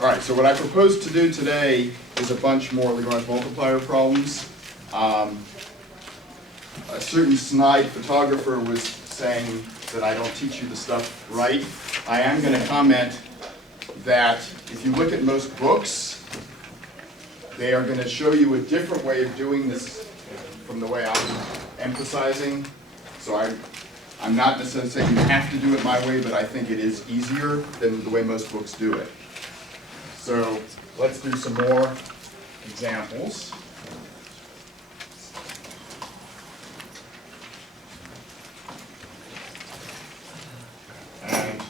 All right, so what I propose to do today is a bunch more Lagrange multiplier problems. A certain snide photographer was saying that I don't teach you the stuff right. I am going to comment that if you look at most books, they are going to show you a different way of doing this from the way I'm emphasizing. So I'm not necessarily saying you have to do it my way, but I think it is easier than the way most books do it. So let's do some more examples. And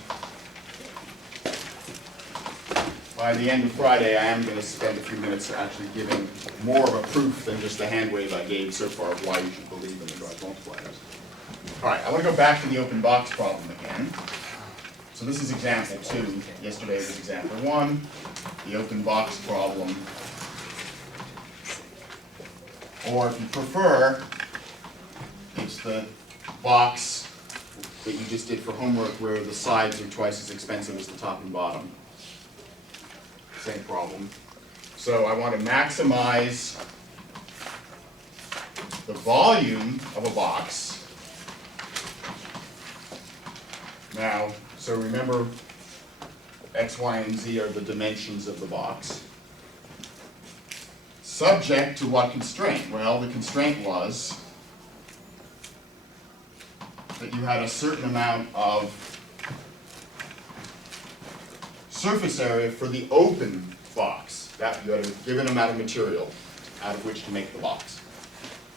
by the end of Friday, I am going to spend a few minutes actually giving more of a proof than just the hand wave I gave so far of why you should believe in Lagrange multipliers. All right, I want to go back to the open box problem again. So this is example 2. Yesterday was example 1, the open box problem. Or if you prefer, it's the box that you just did for homework where the sides are twice as expensive as the top and bottom. Same problem. So I want to maximize the volume of a box. Now, so remember, x, y, and z are the dimensions of the box. Subject to what constraint? Well, the constraint was that you had a certain amount of surface area for the open box. That you had a given amount of material out of which to make the box.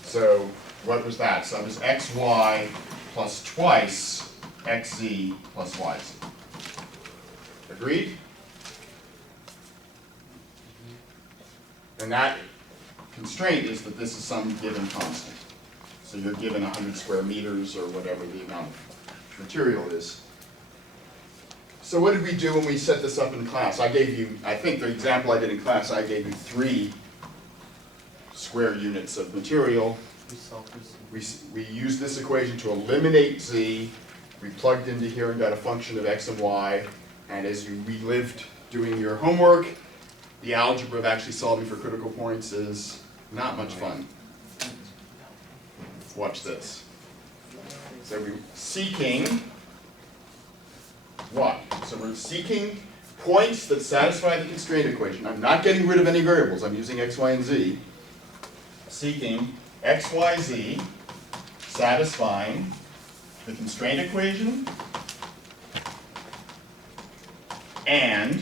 So what was that? So it was xy plus twice xz plus yz. Agreed? And that constraint is that this is some given constant. So you're given 100 square meters or whatever the amount of material is. So what did we do when we set this up in class? I gave you, I think the example I did in class, I gave you 3 square units of material. We used this equation to eliminate z. We plugged into here and got a function of x and y. And as you relived doing your homework, the algebra of actually solving for critical points is not much fun. Watch this. So we're seeking what? So we're seeking points that satisfy the constraint equation. I'm not getting rid of any variables. I'm using x, y, and z. Seeking x, y, z satisfying the constraint equation and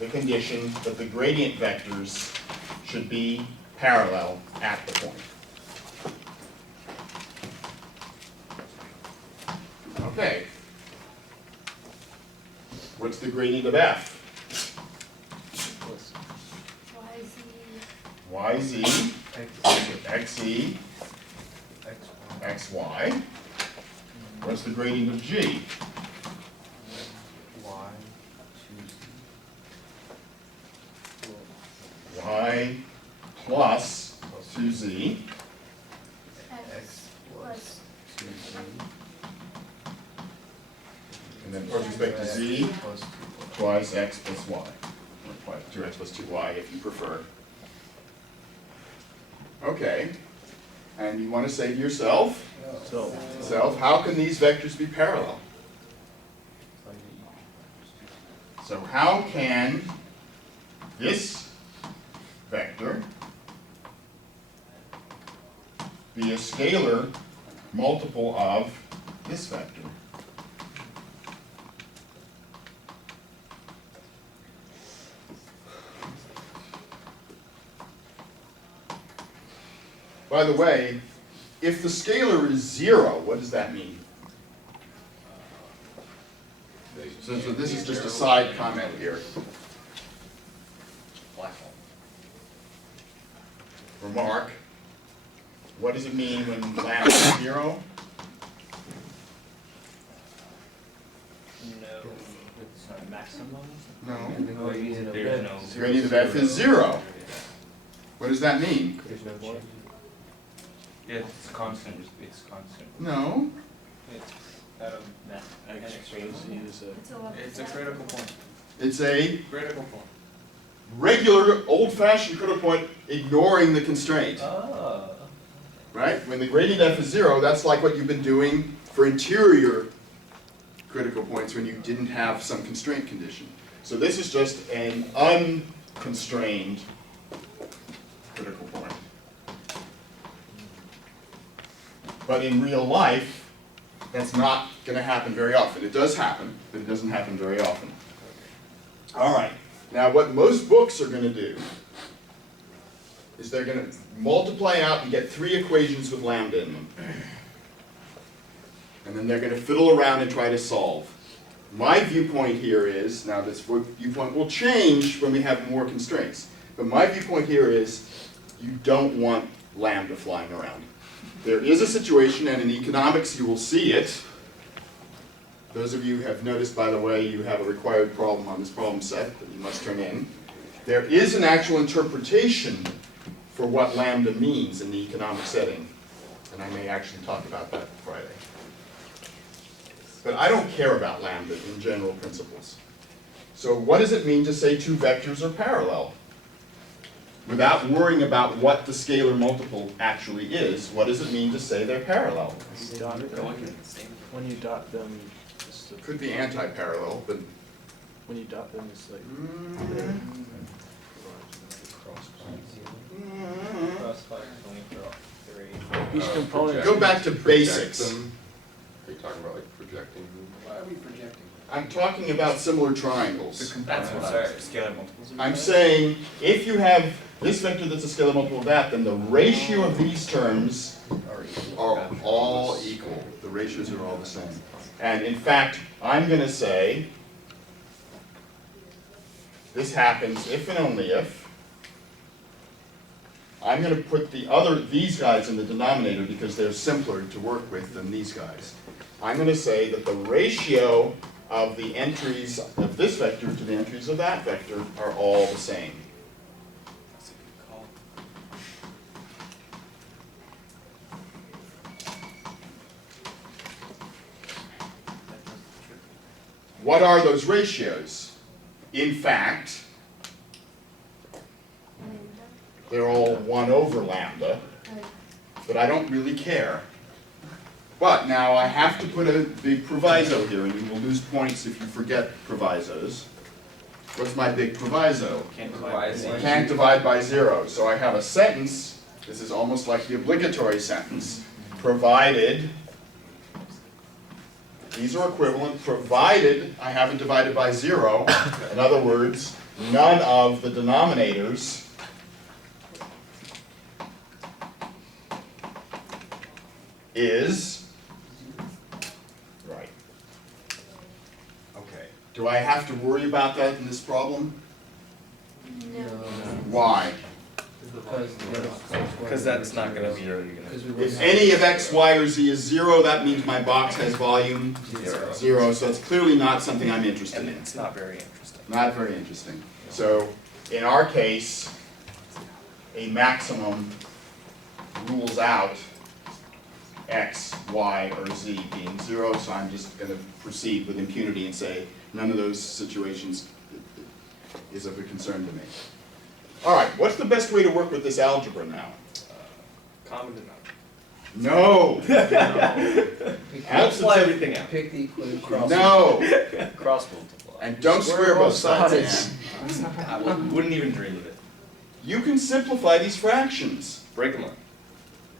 the condition that the gradient vectors should be parallel at the point. Okay. What's the gradient of f? yz, xe, xy. What's the gradient of g? Y plus 2z. X plus 2z. And then with respect to z, twice x plus y. Or 2x plus 2y if you prefer. Okay. And you want to say to yourself, how can these vectors be parallel? So how can this vector be a scalar multiple of this vector? By the way, if the scalar is 0, what does that mean? So this is just a side comment here. Remark. What does it mean when lambda is 0? No, it's not maximum. No. There's no. Gradient of f is 0. What does that mean? There's no change. Yeah, it's constant. It's constant. No. It's an exchange. It's a critical point. It's a Critical point. regular, old-fashioned critical point, ignoring the constraint. Oh. Right? When the gradient f is 0, that's like what you've been doing for interior critical points when you didn't have some constraint condition. So this is just an unconstrained critical point. But in real life, that's not going to happen very often. It does happen, but it doesn't happen very often. All right. Now what most books are going to do is they're going to multiply out and get 3 equations with lambda in them. And then they're going to fiddle around and try to solve. My viewpoint here is, now this viewpoint will change when we have more constraints, but my viewpoint here is you don't want lambda flying around. There is a situation, and in economics you will see it. Those of you who have noticed, by the way, you have a required problem on this problem set that you must turn in. There is an actual interpretation for what lambda means in the economic setting, and I may actually talk about that Friday. But I don't care about lambda in general principles. So what does it mean to say 2 vectors are parallel? Without worrying about what the scalar multiple actually is, what does it mean to say they're parallel? When you dot them, It could be anti-parallel, but when you dot them, it's like each component. go back to basics. Are you talking about like projecting? Why are we projecting? I'm talking about similar triangles. That's what sorry, scalar multiples. I'm saying if you have this vector that's a scalar multiple of that, then the ratio of these terms are all equal. The ratios are all the same. And in fact, I'm going to say this happens if and only if. I'm going to put these guys in the denominator because they're simpler to work with than these guys. I'm going to say that the ratio of the entries of this vector to the entries of that vector are all the same. That's a good call. What are those ratios? In fact, they're all 1 over lambda, but I don't really care. But now I have to put a big proviso here, and you will lose points if you forget provisos. What's my big proviso? Can't divide. Can't divide by 0. So I have a sentence, this is almost like the obligatory sentence, provided, these are equivalent, provided I haven't divided by 0. In other words, none of the denominators is right. Okay. Do I have to worry about that in this problem? No. Why? Because that's not going to be you're going If any of x, y, or z is 0, that means my box has volume 0. So it's clearly not something I'm interested and in. it's not very interesting. Not very interesting. So in our case, a maximum rules out x, y, or z being 0, so I'm just going to proceed with impunity and say none of those situations is of a concern to me. All right, what's the best way to work with this algebra now? Common denominator. No! Multiply everything out. Pick the equation. No! Cross multiply. And don't square both sides, Ann. I wouldn't even dream of it. You can simplify these fractions. Break them up.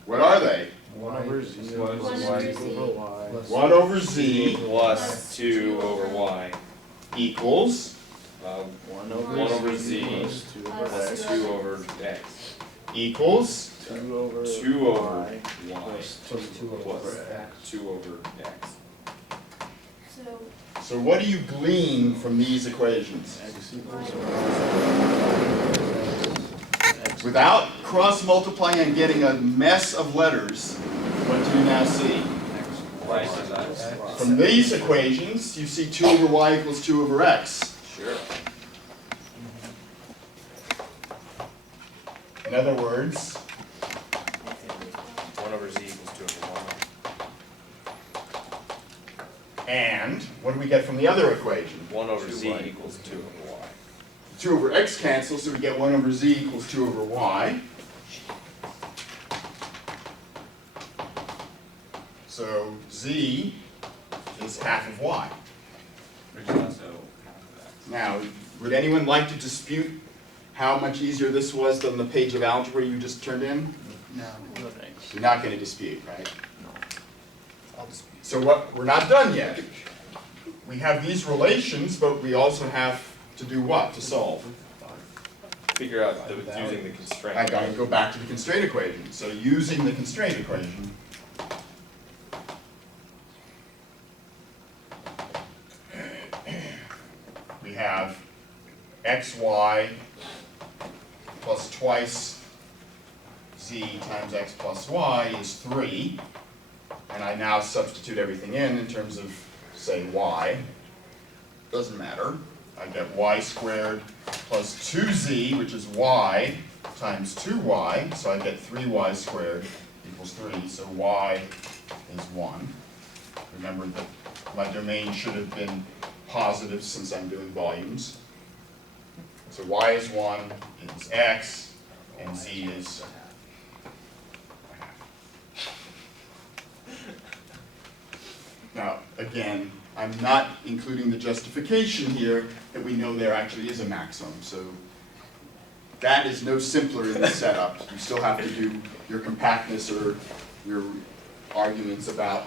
What are they? 1 over z One over y z. over y. 1 over z Plus 2 over y. equals 1 over 1 over z plus 2 over plus x. 2 over x. equals 2 over 2 over y y plus Plus 2 over plus x. 2 over x. So, So what do you glean from these equations? x equals x. Without cross-multiplying and getting a mess of letters, what do you now see? Right. From these equations, you see 2 over y equals 2 over x. Sure. In other words, 1 over z equals 2 over y. And what do we get from the other equation? 1 over z 2y. equals 2 over y. 2 over x cancels, so we get 1 over z equals 2 over y. So z is half of y. Which is also half of x. Now, would anyone like to dispute how much easier this was than the page of algebra you just turned in? No, thanks. You're not going to dispute, right? No. I'll dispute. So what, we're not done yet. We have these relations, but we also have to do what to solve? Figure out using the constraint. I gotta go back to the constraint equation. So using the constraint equation, we have xy plus twice z times x plus y is 3. And I now substitute everything in terms of, say, y. Doesn't matter. I get y squared plus 2z, which is y, times 2y. So I get 3y squared equals 3. So y is 1. Remember that my domain should have been positive since I'm doing volumes. So y is 1, is x, and z is Now, again, I'm not including the justification here that we know there actually is a maximum. So that is no simpler in the setup. You still have to do your compactness or your arguments about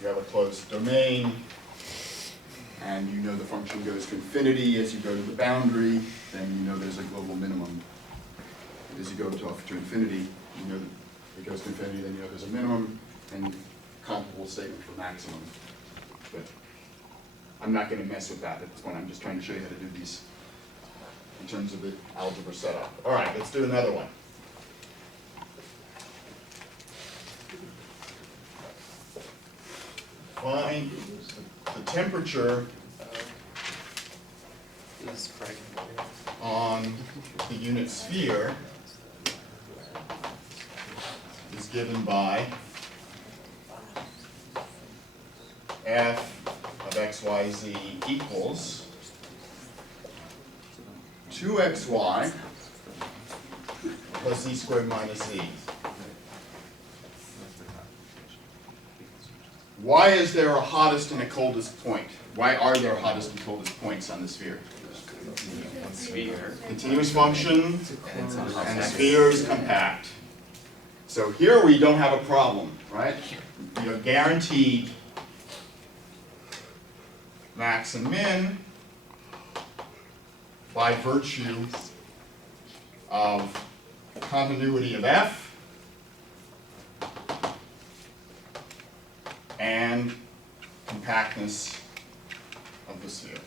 you have a closed domain, and you know the function goes to infinity. As you go to the boundary, then you know there's a global minimum. As you go to infinity, you know that it goes to infinity, then you know there's a minimum. And comparable statement for maximum. But I'm not going to mess with that at this point. I'm just trying to show you how to do these in terms of the algebra setup. All right, let's do another one. Find the temperature on the unit sphere is given by f of xyz equals 2xy plus z squared minus z. Why is there a hottest and a coldest point? Why are there hottest and coldest points on the sphere? Sphere. Continuous function, and the sphere is compact. So here we don't have a problem, right? We are guaranteed max and min by virtue of continuity of f and compactness of the sphere.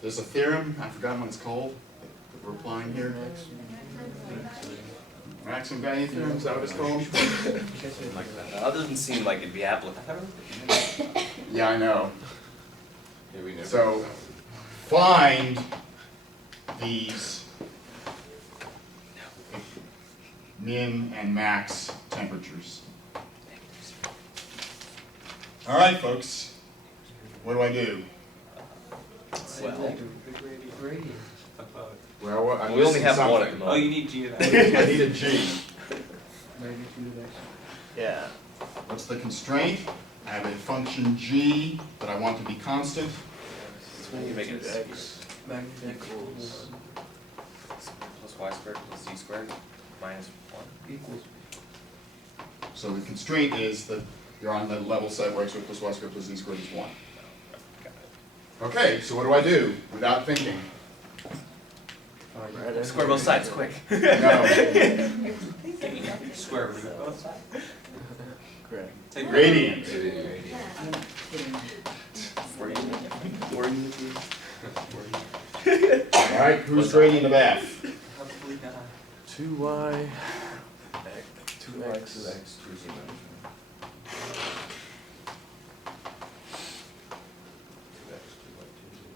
There's a theorem, I've forgotten what it's called, that we're applying here. Maximum value theorem, is that what it's called? That doesn't seem like it'd be applicable. Yeah, I know. Yeah, we never. So find these min and max temperatures. All right, folks, what do I do? Well, I'm We only missing have one at something. the Oh, you moment. need g of I x. need a G. Yeah. What's the constraint? I have a function G that I want to be constant. You make it X equals plus y squared plus z squared minus 1. So the constraint is that you're on the level set where x squared plus y squared plus z squared is 1. Okay, so what do I do without thinking? Square both sides, quick. No. Square root of both sides. correct. Take Gradient. All right, who's gradient of f? 2y, 2x,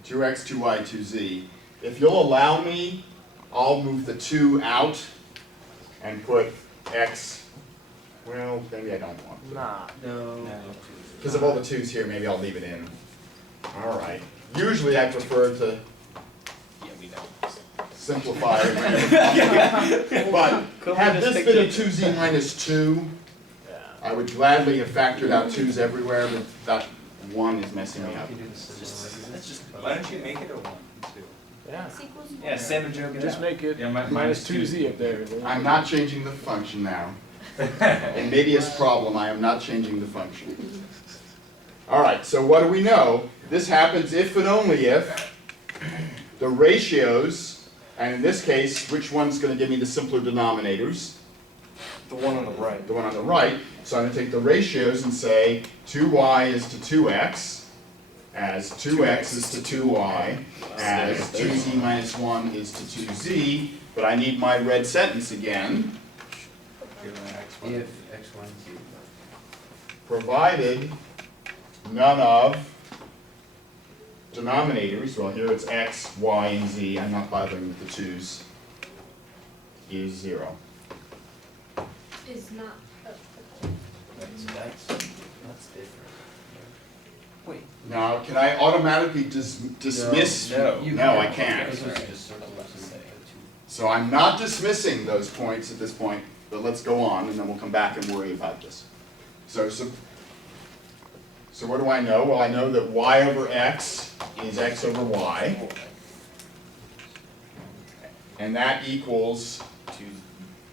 2x, 2y, 2z. If you'll allow me, I'll move the 2 out and put x, well, maybe I don't want to. Nah. No. Because of all the 2's here, maybe I'll leave it in. All right. Usually I prefer to Yeah, we know. simplify it whenever possible. But had this been a 2z minus 2, Yeah. I would gladly have factored out 2's everywhere, but that 1 is messing me up. That's just. Why don't you make it a 1, 2? Yeah. X equals Yeah, 1. Sam and Joe get Just out. make it Yeah, minus minus 2. 2z up there. I'm not changing the function now. And maybe it's a problem, I am not changing the function. All right, so what do we know? This happens if and only if the ratios, and in this case, which one's going to give me the simpler denominators? The one on the right. The one on the right. So I'm going to take the ratios and say 2y is to 2x, as 2x is to 2y, as 2z minus 1 is to 2z, but I need my red sentence again. If x, y, and z. Provided none of denominators, well here it's x, y, and z, I'm not bothering with the 2's, is 0. Is not. That's different. Wait. Now, can I automatically dismiss? No. No, I can't. Those are just circles and say. So I'm not dismissing those points at this point, but let's go on and then we'll come back and worry about this. So what do I know? Well, I know that y over x is x over y, and that equals,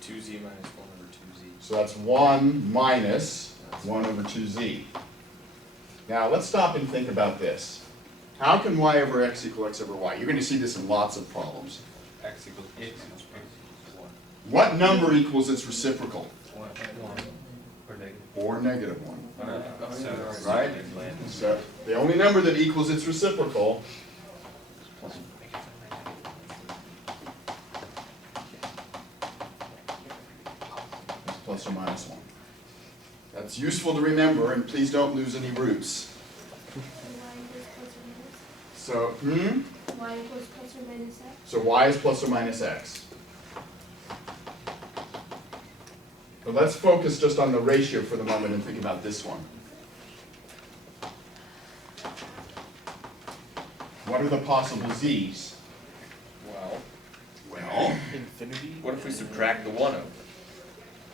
2z minus 1 over 2z. so that's 1 minus 1 over 2z. Now, let's stop and think about this. How can y over x equal x over y? You're going to see this in lots of problems. X equals x equals 1. What number equals its reciprocal? 1. Or negative. Or negative 1. So, Right? So the only number that equals its reciprocal is plus or minus 1. That's useful to remember, and please don't lose any roots. So y equals plus or minus. So, Y equals plus or minus x. So y is plus or minus x. But let's focus just on the ratio for the moment and think about this one. What are the possible z's? Well, Well, Infinity. what if we subtract the 1 over?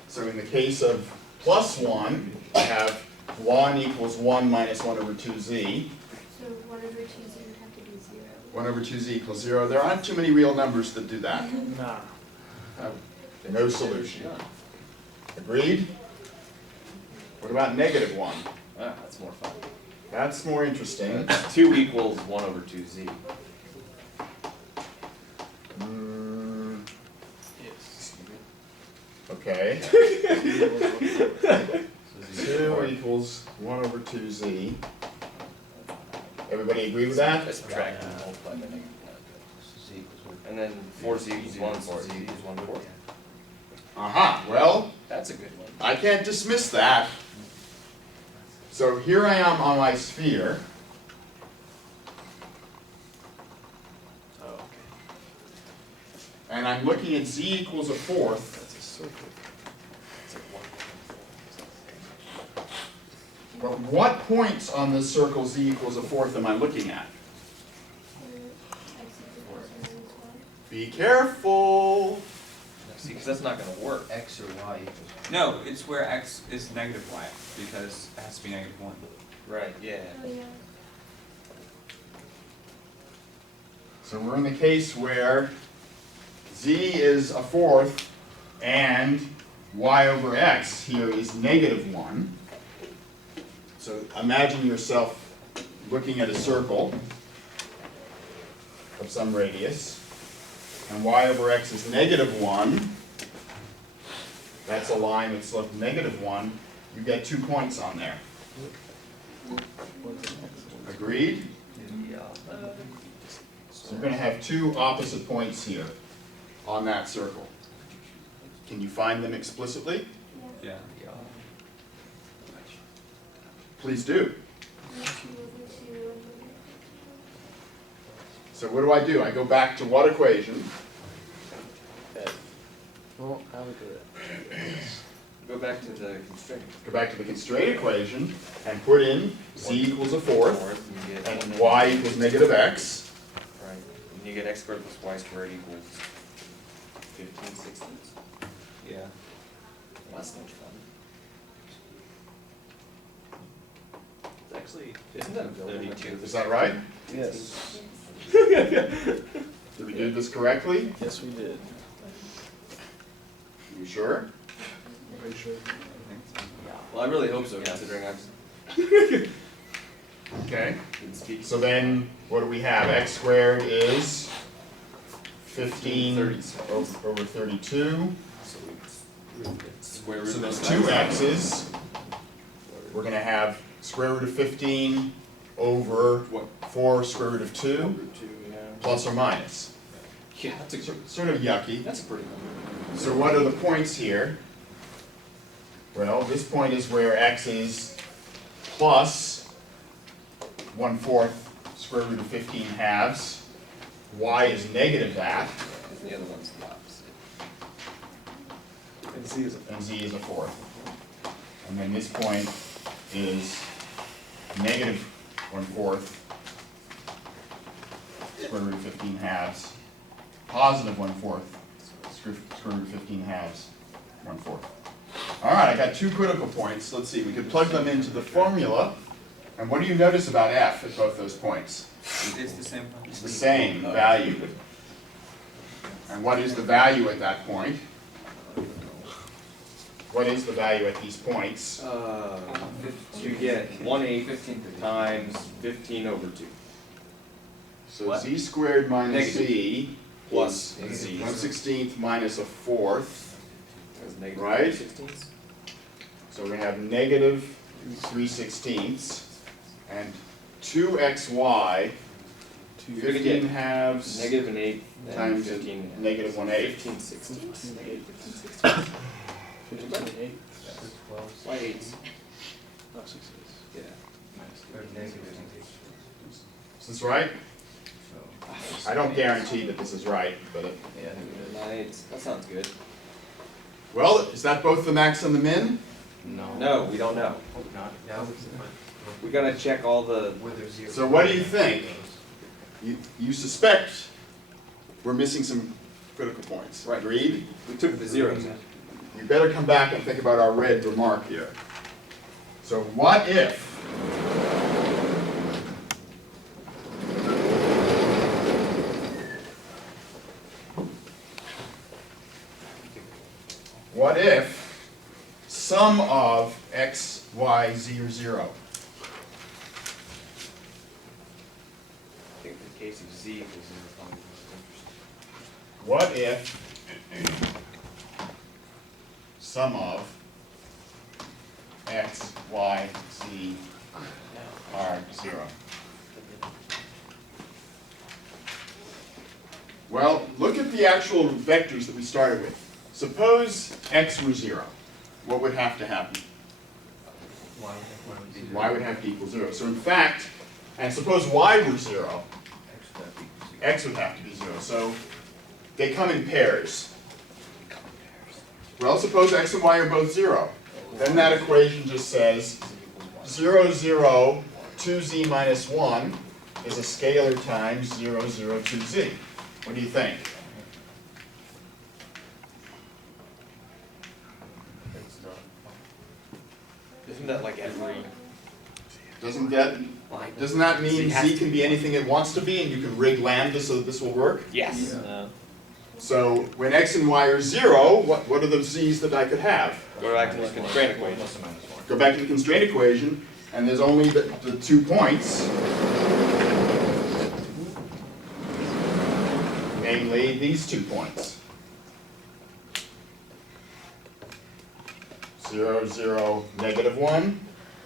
so in the case of plus 1, I have 1 equals 1 minus 1 over 2z. So 1 over 2z would have to be 0. 1 over 2z equals 0. There aren't too many real numbers that do that. Nah. No solution. Agreed? What about negative 1? Ah, that's more fun. That's more interesting. 2 equals 1 over 2z. Yes. Okay. 2 equals 1 over 2z. Everybody agree with that? Let's subtract and multiply by negative 1. Z equals 1. And then 4z equals 1, 4z equals 1/4. Aha, well, That's a good one. I can't dismiss that. So here I am on my sphere. Oh, okay. And I'm looking at z equals a fourth. That's a circle. It's like 1. But what points on this circle z equals a fourth am I looking at? X equals plus or minus 1. Be careful. See, because that's not going to work. X or y equals. No, it's where x is negative y, because it has to be negative 1. Right, yeah. Oh yeah. So we're in the case where z is a fourth and y over x here is negative 1. So imagine yourself looking at a circle of some radius, and y over x is negative 1. That's a line that's sloped negative 1. You get 2 points on there. Agreed? Yeah. So you're going to have 2 opposite points here on that circle. Can you find them explicitly? Yeah. Yeah. Please do. 2 over 2 and So what do? I go back to what equation? Well, how we do it? Go back to the constraint. Go back to the constraint equation and put in z equals a fourth You get, and y equals negative x. right, and you get x squared plus y squared equals 15/16. Yeah. Well, that's no fun. It's actually, isn't that 32? Is that right? Yes. Did we do this correctly? Yes, we did. You sure? Pretty sure. Well, I really hope so, considering I've Okay. been speaking. So then, what do we have? X squared is 15 over 32. So it's square root So of there's both two sides. x's. We're going to have square root of 15 over What? 4 square root of 2 Root 2, yeah. plus or minus. Yeah, that's a, Sort of yucky. that's a pretty good. So what are the points here? Well, this point is where x is plus 1/4 square root of 15 halves. Y is negative that, And the other one's the opposite. And Z is a and z is a fourth. And then this point is negative 1/4 square root of 15 halves, positive 1/4 square root of 15 halves, 1/4. All right, I got two critical points. Let's see, we could plug them into the formula. And what do you notice about f at both those points? It's the same. It's the same value. And what is the value at that point? What is the value at these points? You get 1/8 times 15 over 2. So What? z squared minus Negative. z Plus is z. 1/16 minus a fourth. That's negative Right. 16ths. So we're gonna have negative 3/16 and 2xy, You're gonna 15 get halves negative an 8 times and 15. negative 1/8. 15/16. 15/8. Why 8s? No, 6 Yeah. Or negative. Is this right? So, I don't guarantee that this is right, but yeah. Not 8s. That sounds good. well, is that both the max and the min? No. No, we don't know. Not, now it's, We gotta check all the. where there's zero. So what do you think? You suspect we're missing some critical points. Right. Agreed? We took the zeros out. You better come back and think about our red remark here. So what if sum of x, y, z are 0? I think in the case of z equals 0, probably the most interesting. What if sum of x, y, z are 0? Well, look at the actual vectors that we started with. Suppose x were 0. What would have to happen? Y would have to equal 0. So in fact, and suppose y were 0, x would have to be 0. So they come in pairs. Well, suppose x and y are both 0. Then that equation just says 0, 0, 2z minus 1 is a scalar times 0, 0, 2z. What do you think? Isn't that like every Doesn't that mean z can be anything it wants to be, and you can rig lambda so that this will work? Yes. So when x and y are 0, what are the z's that I could have? Go back to the constraint equation. Go back to the constraint equation, and there's only the 2 points. Namely, these 2 points. 0, 0, negative 1,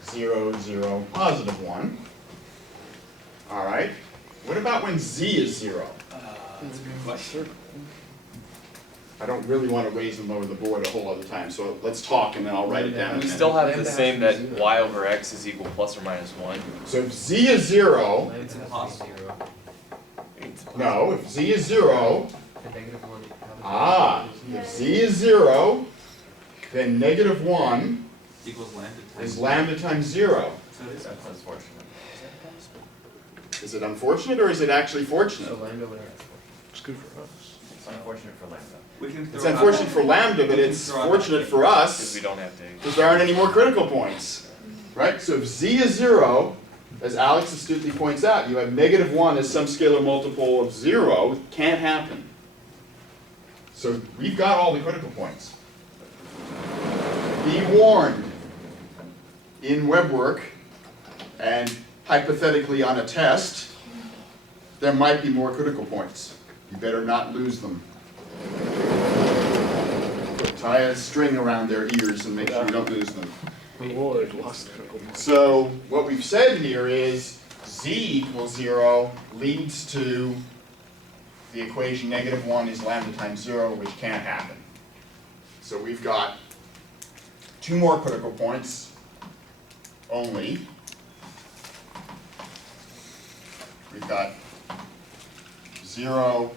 0, 0, positive 1. All right. What about when z is 0? That's a good question. I don't really want to raise and lower the board a whole other time, so let's talk and then I'll write it down. in a We minute. still have the same that y over x is equal plus or minus 1. So if z is 0, It's impossible. no, if z is 0, The negative one. if z is 0, then -1 Equals lambda times. is lambda times 0. So it is. That's unfortunate. Is it unfortunate or is it actually fortunate? So lambda would have. It's good for us. It's unfortunate for lambda. We can It's throw out- unfortunate for lambda, but we can it's throw out fortunate that for Because us we don't have to. because there aren't any more critical points. Right? So if z is 0, as Alex astutely points out, you have -1 as some scalar multiple of 0. It can't happen. So we've got all the critical points. Be warned, in web work, and hypothetically on a test, there might be more critical points. You better not lose them. Tie a string around their ears and make sure you don't lose them. Reward lost critical points. So what we've said here is z equals 0 leads to the equation -1 is lambda times 0, which can't happen. So we've got 2 more critical points only. We've got 0,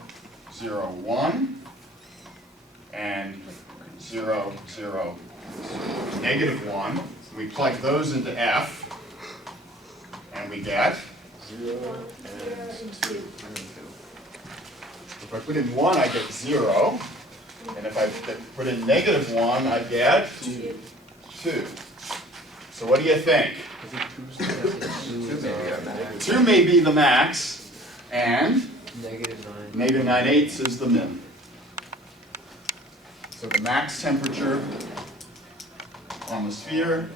0, 1, and 0, 0, -1. We plug those into F, and we get, 0 1, 0, and 2. if I put in 1, I get 0, and if I put in -1, I get 2. 2. So what do you think? I think two maybe our max. 2 may be the max, and -9. -9/8 is the min. So the max temperature on the sphere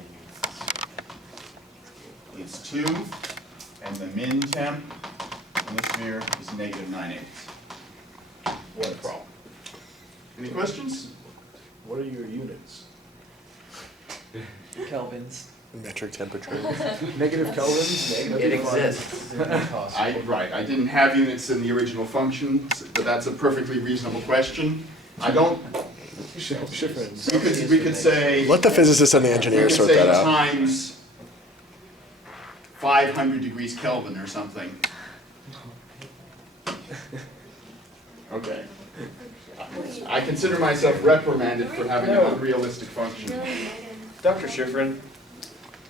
is 2, and the min temp on the sphere is -9/8. What a problem. Any questions? What are your units? Kelvins. Metric temperature. Negative kelvins? It exists. I didn't have units in the original function, but that's a perfectly reasonable question. I don't, Shifrin. we could say. Let the physicists and the engineers sort that We could say out. times 500 degrees Kelvin or something. Okay. I consider myself reprimanded for having an unrealistic function. Dr. Shifrin,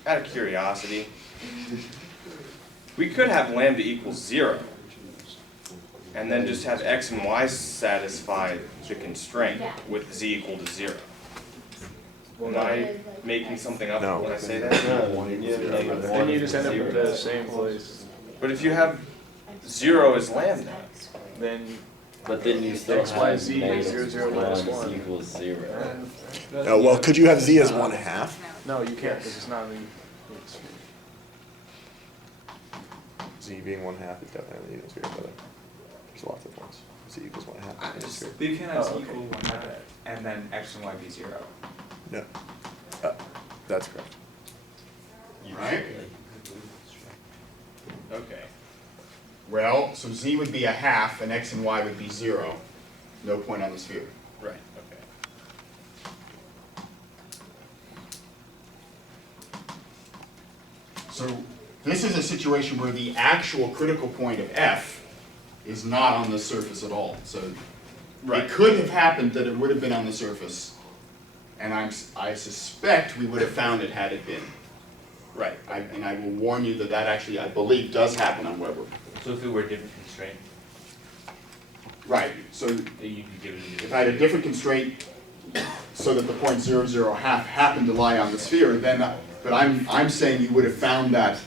out of curiosity, we could have lambda equals 0, and then just have x and y satisfy the constraint with z equal to 0. Am I making something up No. when I say that? Then you just end up with the same place. But if you have 0 as lambda, Then But then you still X, Y, have Z, negative 0, 0, minus 1 1. equals 0. Oh, well, could you have z as 1/2? No, you can't, because it's not in Z being 1/2 is definitely a sphere, but there's lots of ones. Z equals 1/2 is a sphere. But you can't have Oh, z okay. equal 1/2 and then x and y be 0. No. That's correct. Right? okay. Well, so z would be 1/2 and x and y would be 0. No point on the sphere. Right, okay. So this is a situation where the actual critical point of f is not on the surface at all. So it could have happened that it would have been on the surface, and I suspect we would have found it had it been. Right. And I will warn you that that actually, I believe, does happen on Weber. So if it were a different constraint, Right, so you'd be given a different. if I had a different constraint so that the point 0, 0, half happened to lie on the sphere, then, but I'm saying you would have found that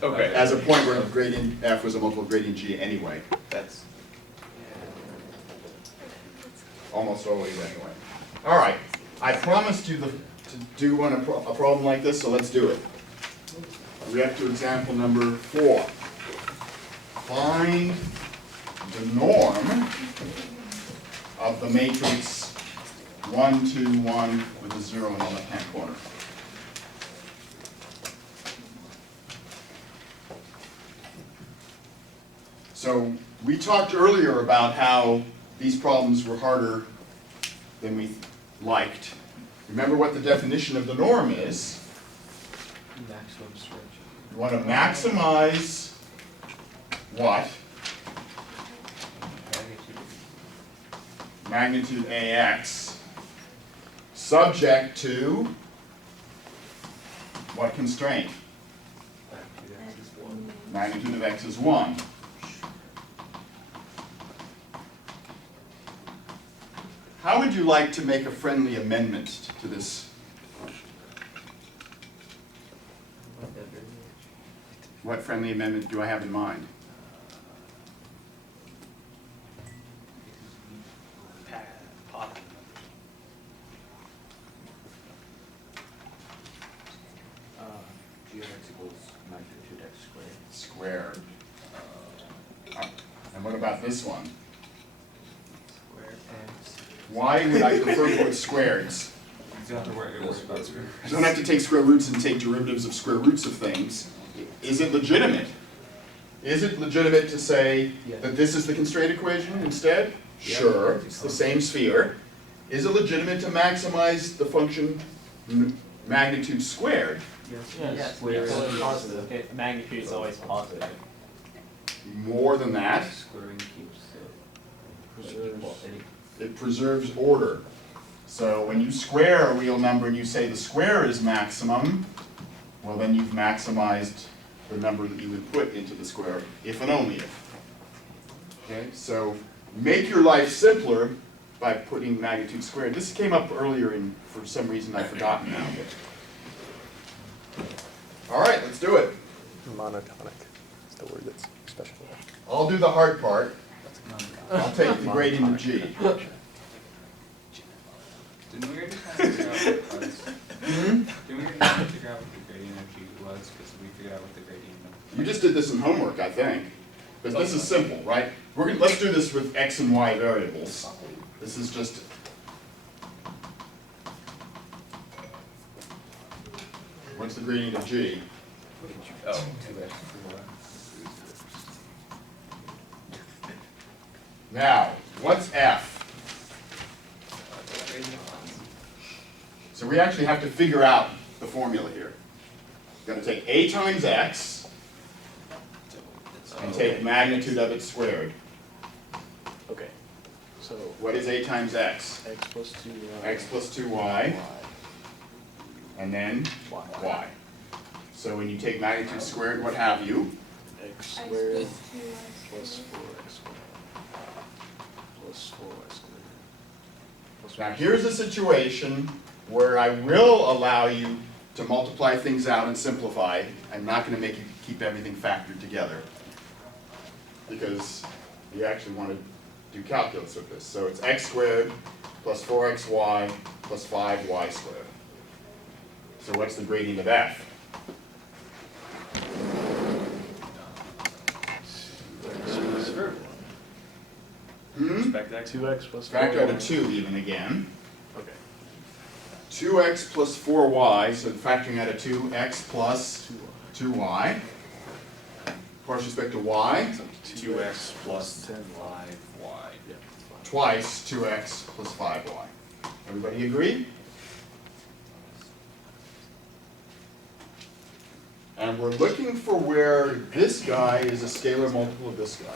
Okay. as a point where gradient f was a multiple of gradient g anyway, That's almost always anyway. All right, I promised you to do a problem like this, so let's do it. We're up to example number 4. Find the norm of the matrix 1, 2, 1 with a 0 in the left-hand corner. So we talked earlier about how these problems were harder than we liked. Remember what the definition of the norm is. Maximum stretch. You want to maximize what? Magnitude AX subject to what constraint? Magnitude of x is 1. How would you like to make a friendly amendment to this? What friendly amendment do I have in mind? G of x equals magnitude x Squared. squared. And what about this one? Square x. Why would I prefer to put squareds? You don't have to worry about square. You don't have to take square roots and take derivatives of square roots of things. Is it legitimate? Is it legitimate to say that this is the constraint equation instead? Sure, it's the same sphere. Is it legitimate to maximize the function magnitude squared? Yes, Square it's is always positive. positive. Okay, magnitude is always positive. More than that, Squaring keeps Preserves. equality. it preserves order. So when you square a real number and you say the square is maximum, well then you've maximized the number that you would put into the square, if and only if. Okay, so make your life simpler by putting magnitude squared. This came up earlier and for some reason I've forgotten now. All right, let's do it. Monotonic is the word that's special. I'll do the hard part. I'll take the gradient of G. Didn't we already kind of figure out what it was? Didn't we already kind of figure out what the gradient of G was? Because we figured out what the gradient of... You just did this in homework, I think. Because this is simple, right? Let's do this with x and y variables. This is just... What's the gradient of G? Oh. 2x. Now, what's f? So we actually have to figure out the formula here. We're going to take a times x and take magnitude of it squared. Okay, so What is a times x? x plus 2y. X plus 2y, and then y. So when you take magnitude squared, what have you? X X squared plus 2y plus 4x squared plus 4y squared. Plus Now y here's a situation where I will allow you to multiply things out and simplify. I'm not going to make you keep everything factored together because you actually want to do calculus with this. So it's x squared plus 4xy plus 5y squared. So what's the gradient of f? Respect x. 2x plus 4y. Factor out a 2 even again. Okay. 2x plus 4y, so factoring out a 2x plus 2y. With respect to y, 2x plus 10y. 5y. Yeah. twice 2x plus 5y. Everybody agree? And we're looking for where this guy is a scalar multiple of this guy.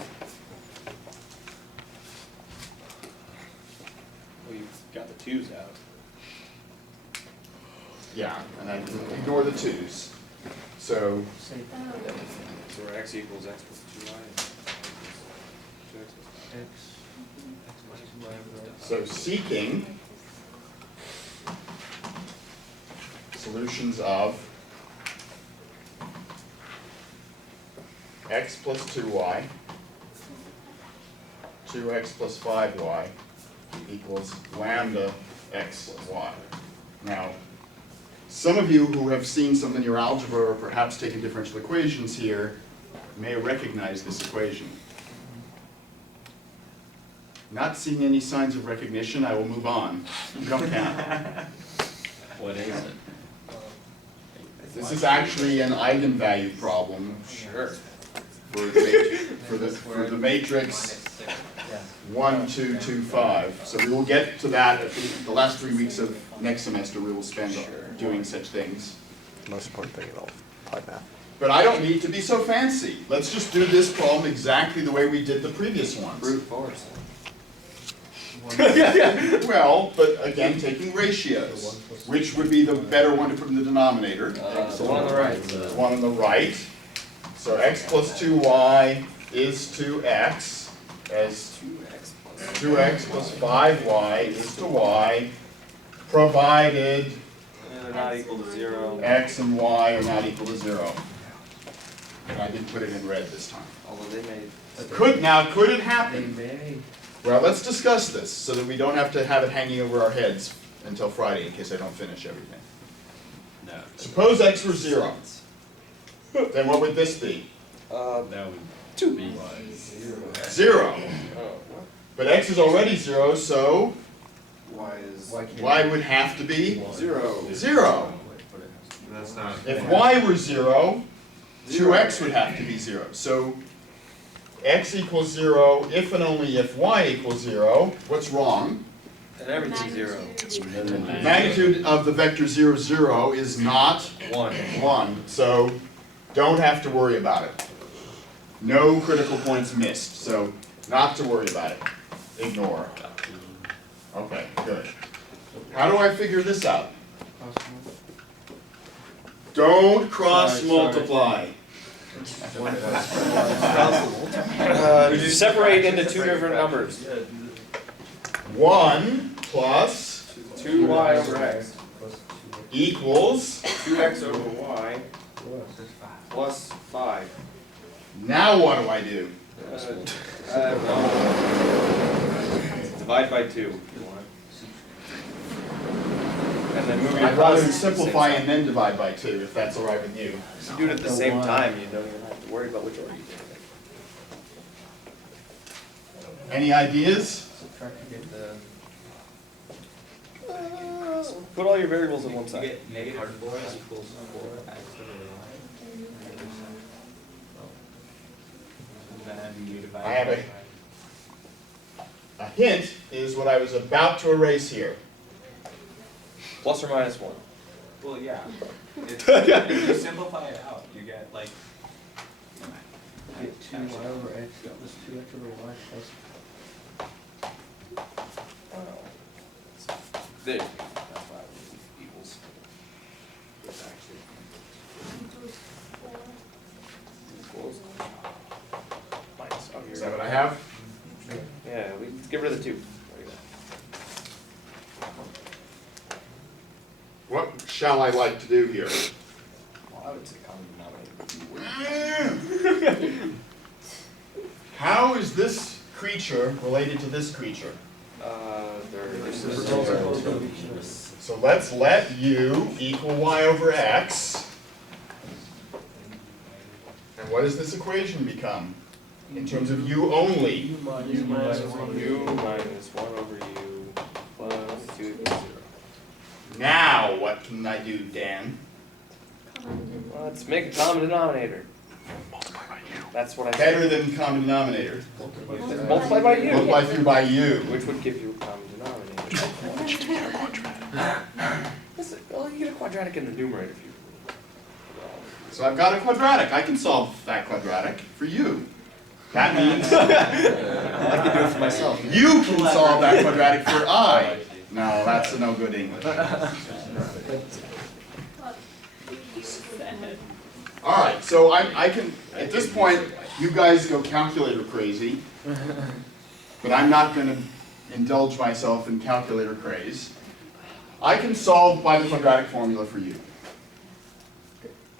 Well, you've got the 2's out. Yeah, and I ignore the 2's. So Oh, So where x equals x plus 2y. 2x plus 5. X plus 2y. So seeking solutions of x plus 2y, 2x plus 5y equals lambda x y. Now, some of you who have seen some in your algebra or perhaps taken differential equations here may recognize this equation. Not seeing any signs of recognition, I will move on. Jump down. What is it? This is actually an eigenvalue problem Sure. for the matrix 1, 2, 2, 5. So we will get to that at the last 3 weeks of next semester. We will spend doing such things. The most important thing in all applied math. But I don't need to be so fancy. Let's just do this problem exactly the way we did the previous ones. Brute force. Well, but again, taking ratios, which would be the better one to put in the denominator? The one on the right. The one on the right. So x plus 2y is 2x, as 2x plus 5y is to y, provided And they're not equal to 0. x and y are not equal to 0. And I didn't put it in red this time. Although they made. Could it happen? Well, let's discuss this so that we don't have to have it hanging over our heads until Friday in case I don't finish everything. No. Suppose x were 0. Then what would this be? That would 2. be 0. Oh, But x is already 0, so Why is? y would have to be 0. 0. That's not. If y were 0, 2x would have to be 0. So x equals 0 if and only if y equals 0. What's wrong? And everything's 0. Magnitude of the vector 0, 0 is not 1. So don't have to worry about it. No critical points missed. So not to worry about it. Ignore. Okay, good. How do I figure this out? Don't cross multiply. You separate into two different numbers. 1 plus 2y over x equals. 2x over y plus 5. Now what do I do? Divide by 2 if you want. And then move your I'd rather plus simplify six. and then divide by 2, if that's all right with you. If you do it at the same time, you don't even have to worry about which order you do it. Any ideas? Put all your variables on one side. negative 4x equals 4x. Then you divide. I have a hint is what I was about to erase here. Plus or minus 1. Well, yeah. If you simplify it out, you get like. Get 2y over x plus 2x over y plus. There. That's why it equals. It's actually. Equals. Minus. Oh, Is that what I have? Yeah, let's get rid of the 2. What shall I like to do here? Well, I would say common denominator. How is this creature related to this creature? They're So let's let u equal y over x. And what does this equation become? In terms of u only. u minus 1 over u plus 2 equals 0. Now what can I do, Dan? Let's make a common denominator. That's what I said. Better than common denominator. Multiply by u. Multiply through by u. Which would give you a common denominator. Listen, well, you get a quadratic in the numerator if you. So I've got a quadratic. I can solve that quadratic for you. That means I can do it for myself. you can solve that quadratic for I. No, that's a no good English. All right, so I can, at this point, you guys go calculator crazy, but I'm not going to indulge myself in calculator craze. I can solve by the quadratic formula for you.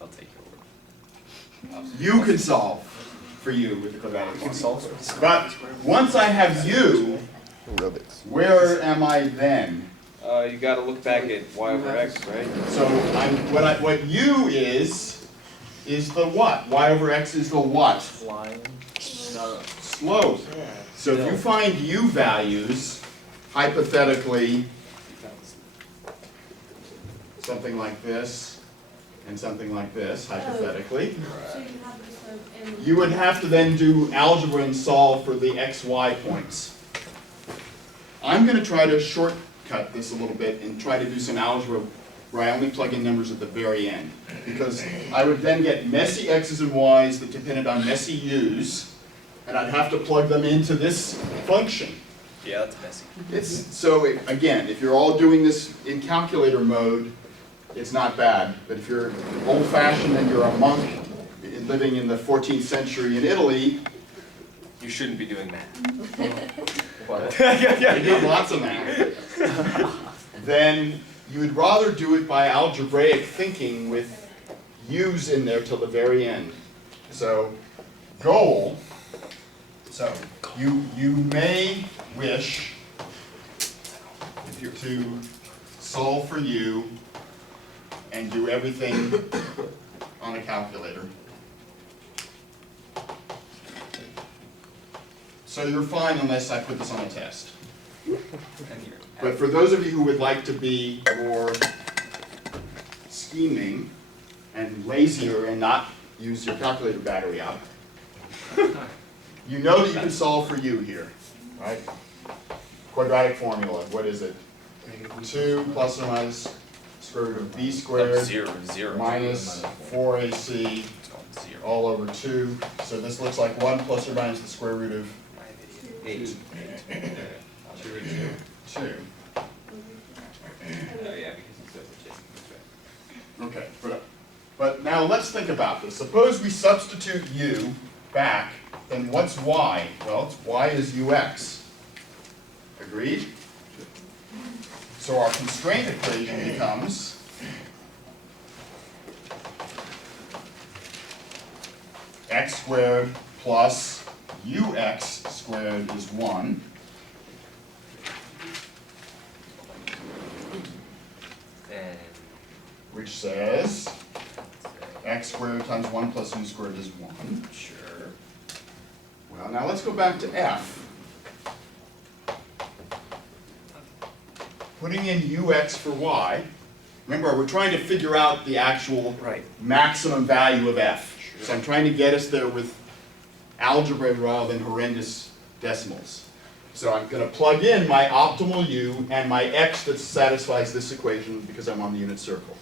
I'll take your word. You can solve for you with the quadratic formula. But once I have you, where am I then? You got to look back at y over x, right? So what u is the what? Y over x is the what? Line. Slope. So if you find u values, hypothetically, something like this, and something like this, hypothetically, So you have the slope and. you would have to then do algebra and solve for the xy points. I'm going to try to shortcut this a little bit and try to do some algebra where I only plug in numbers at the very end. Because I would then get messy x's and y's that depended on messy u's, and I'd have to plug them into this function. Yeah, that's messy. Again, if you're all doing this in calculator mode, it's not bad. But if you're old-fashioned and you're a monk living in the 14th century in Italy, You shouldn't be doing math. you do lots of math. Then you would rather do it by algebraic thinking with u's in there till the very end. So goal. So you may wish to solve for u and do everything on a calculator. So you're fine unless I put this on a test. But for those of you who would like to be more scheming and lazier and not use your calculator battery up, you know that you can solve for u here, right? Quadratic formula, what is it? 2 plus or minus square root of b squared Zero. minus 4ac all over 2. So this looks like 1 plus or minus the square root of 8. 2. Oh, yeah, because it says it's Okay, but now let's think about this. Suppose we substitute u back, then what's y? Well, y is ux. Agreed? So our constraint equation becomes x squared plus ux squared is 1. And Which says x squared times 1 plus u squared is 1. sure. Well, now let's go back to f. Putting in ux for y. Remember, we're trying to figure out the actual maximum value of f. So I'm trying to get us there with algebra rather than horrendous decimals. So I'm going to plug in my optimal u and my x that satisfies this equation because I'm on the unit circle.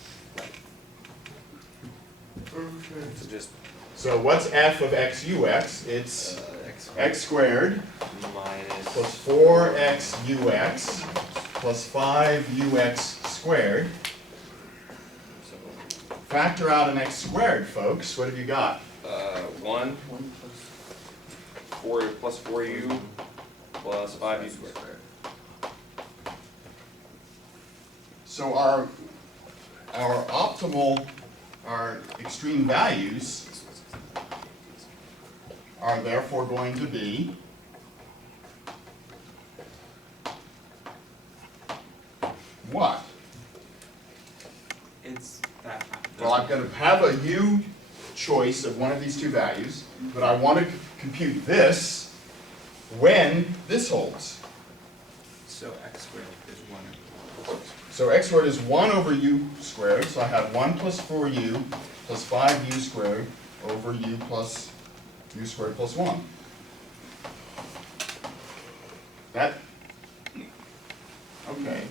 So what's f of x ux? It's x squared Minus plus 4x ux plus 5ux squared. Factor out an x squared, folks. What have you got? 1 4 plus 4u plus 5u squared. So our optimal, our extreme values are therefore going to be what? It's that. Well, I'm going to have a u choice of one of these two values, but I want to compute this when this holds. So x squared is 1. So x squared is 1 over u squared, so I have 1 plus 4u plus 5u squared over u plus u squared plus 1. That, okay.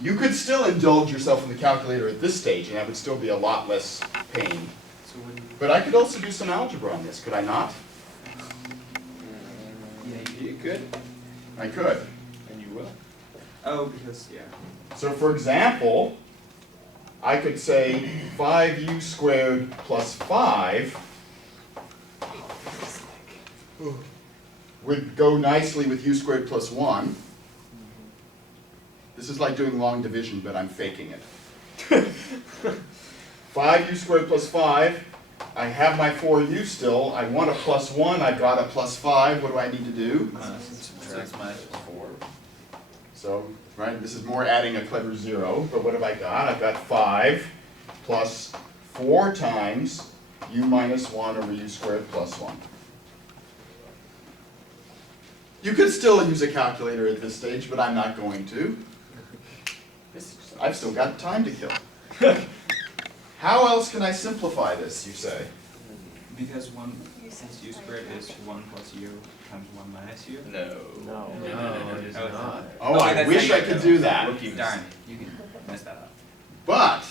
You could still indulge yourself in the calculator at this stage, and that would still be a lot less pain. So when But I could also do some algebra on this, could I not? yeah, you could. I could. And you will. Oh, because yeah. So for example, I could say 5u squared plus 5 would go nicely with u squared plus 1. This is like doing long division, but I'm faking it. 5u squared plus 5. I have my 4u still. I want a plus 1. I got a plus 5. What do I need to do? 6 minus 4. So, right, this is more adding a clever 0. But what have I got? I've got 5 plus 4 times u minus 1 over u squared plus 1. You could still use a calculator at this stage, but I'm not going to. I've still got time to kill. How else can I simplify this, you say? Because since u squared is 1 plus u times 1 minus u. No. No. No, it is not. Oh, I wish I could do that. Darn, you can mess that up. But,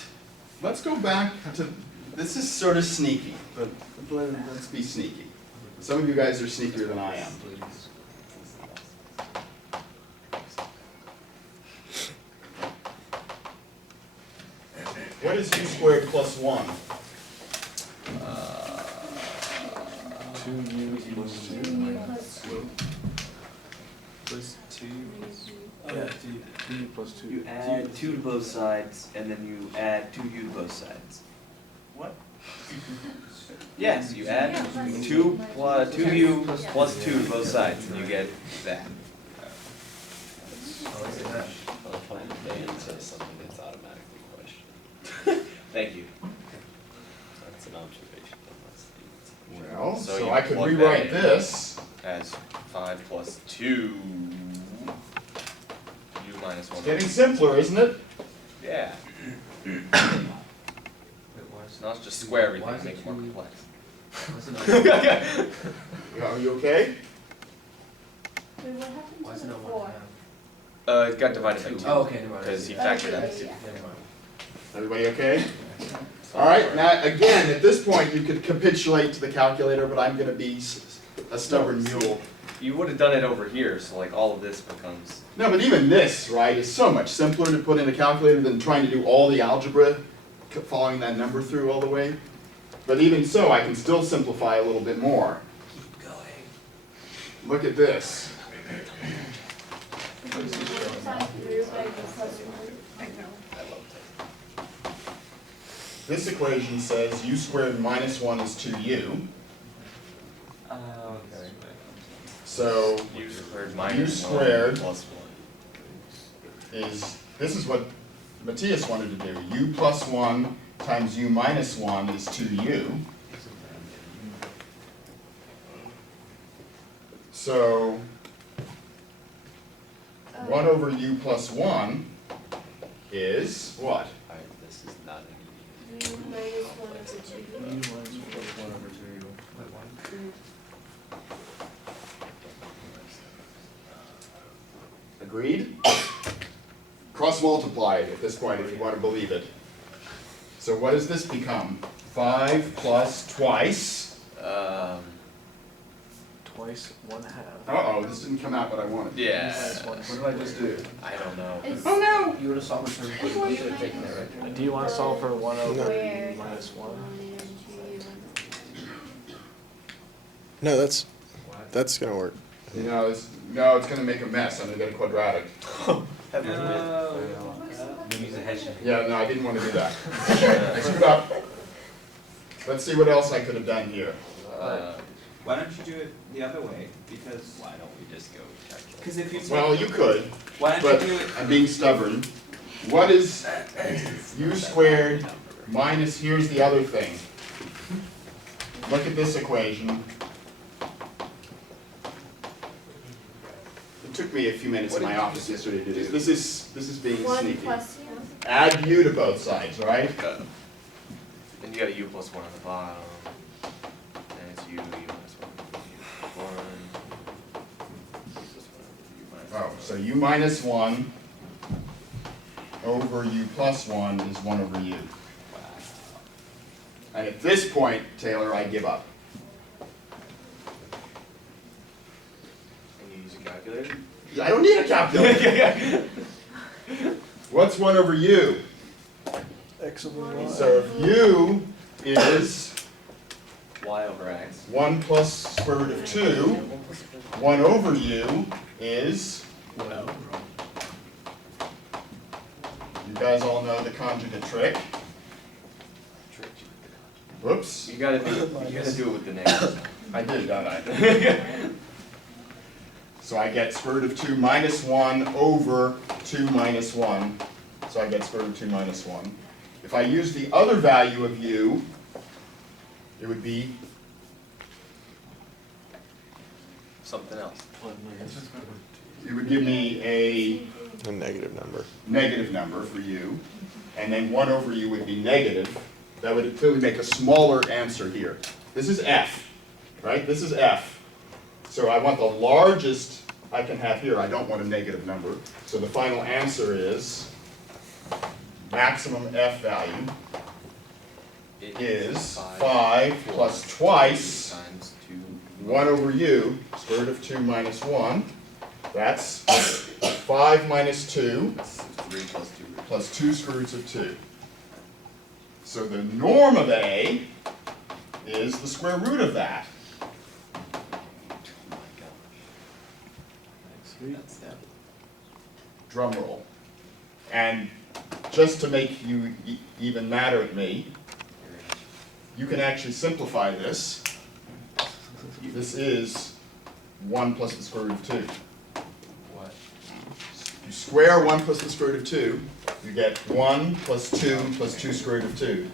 let's go back to, this is sort of sneaky, but let's be sneaky. Some of you guys are sneakier than I am. is u squared plus 1? 2u plus 2. 2u plus 2. Plus 2. Yeah, 2u plus 2. You add 2 to both sides, and then you add 2u to both sides. What? Yes, you add Yeah, plus 2 2 plus 2u plus 2 to both sides, and you get that. Oh, is it not? Well, if Dan says something, it's automatically questioned. Thank you. That's an observation. Unless it's- Well, So so you I could plug that rewrite in. this. As 5 plus 2, u minus 1. It's getting simpler, isn't it? Yeah. Wait, why is So now let's just square everything Why and is make it it more 2? complex. Are you okay? Wait, what happened Why is to it the not 4? 1 It got divided by 2. Oh, okay, never mind. Because he Okay, factored yeah, that. yeah. Never mind. Everybody okay? All right, now again, at this point, you could capitulate to the calculator, but I'm gonna be a stubborn mule. You would have done it over here, so like all of this becomes. No, but even this, right, is so much simpler to put in a calculator than trying to do all the algebra, following that number through all the way. But even so, I can still simplify a little bit more. Keep going. Look at this. What is it showing? This equation says u squared minus 1 is 2u. Okay. So U squared U minus squared 1 plus 1. this is what Matthias wanted to do. U plus 1 times u minus 1 is 2u. So 1 over u plus 1 is what? Alright, this is not an U minus 1 over 2. U minus 1 over 2. Wait, why? Agreed? Cross multiply it at this point if you want to believe it. So what does this become? 5 plus twice. Twice 1/2. Uh-oh, this didn't come out what I wanted. Yeah. What What did I just do? I don't know. It's Oh no! You would have solved for It's you should have taken that right there. Do you want to solve for 1 over squared minus 1? and 2u. No, that's gonna work. You know, it's gonna make a mess. I'm gonna get a quadratic. You use a hessian. Yeah, no, I didn't want to do that. I screwed up. Let's see what else I could have done here. Why don't you do it the other way? Because why don't we just go calculate? Because if you take, Well, you could, why but don't you do it? I'm being stubborn. What is u squared minus, here's the other thing. Look at this equation. It took me a few minutes in my office yesterday to do this. This is being 1 sneaky. plus u. Add u to both sides, right? Then you got a u plus 1 on the bottom. And it's u minus 1. Oh, so u minus 1 over u plus 1 is 1 over u. And at this point, Taylor, I give up. And you use a calculator? I don't need a calculator. What's 1 over u? X over y. So if u is Y over x. 1 plus square root of 2, 1 over u is, you guys all know the conjugate trick. Whoops, You gotta do it with the negative. I did, don't I? So I get square root of 2 minus 1 over 2 minus 1. So I get square root of 2 minus 1. If I use the other value of u, it would be Something else. it would give me a A negative number. negative number for u, and then 1 over u would be negative. That would clearly make a smaller answer here. This is f, right? This is f. So I want the largest I can have here. I don't want a negative number. So the final answer is maximum f value is 5 plus twice Times 2. 1 over u, square root of 2 minus 1. That's 5 minus 2 3 plus 2. plus 2 square roots of 2. So the norm of A is the square root of that. Drum roll. And just to make you even madder at me, you can actually simplify this. This is 1 plus the square root of 2. What? You square 1 plus the square root of 2, you get 1 plus 2 plus 2 square root of 2.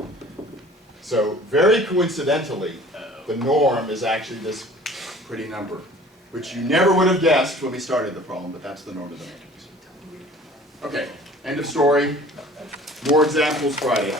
So very coincidentally, the norm is actually this pretty number, which you never would have guessed when we started the problem, but that's the norm of the matrix. Okay, end of story. More examples Friday.